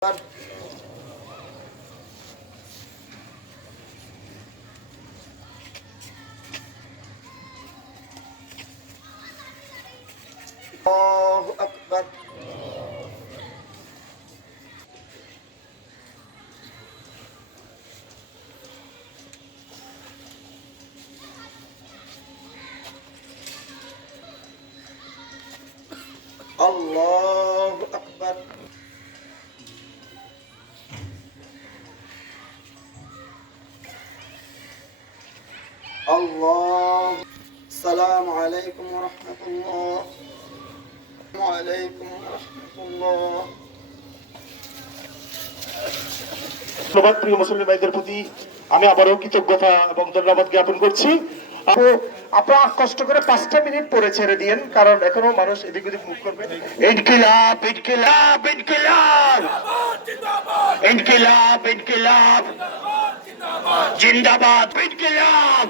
الله أكبر. الله أكبر. الله. السلام عليكم ورحمة الله. وعليكم ورحمة الله. ধন্যবাদ প্রিয় মুসলিম ভাইদের প্রতি আমি আবারও কৃতজ্ঞতা এবং ধন্যবাদ জ্ঞাপন করছি। আপনারা কষ্ট করে 5টা মিনিট পরে ছেড়ে দিয়েন, কারণ এখনো মানুষ এদিক ওদিক মুভ করবে। ইনকিলাব ইনকিলাব ইনকিলাব ইনকিলাব ইনকিলাব জিন্দাবাদ ইনকিলাব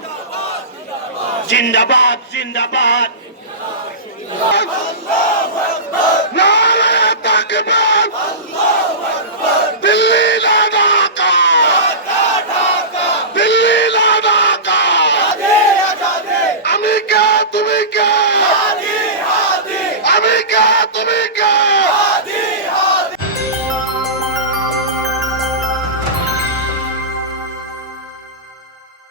জিন্দাবাদ জিন্দাবাদ। আল্লাহু আকবার, নারায়ে তাকবীর, আল্লাহু আকবার। দিল্লি না ঢাকা, ঢাকা দিল্লি না ঢাকা, আমি কে তুমি কে, হাদি হাদি, আমি কে তুমি কে।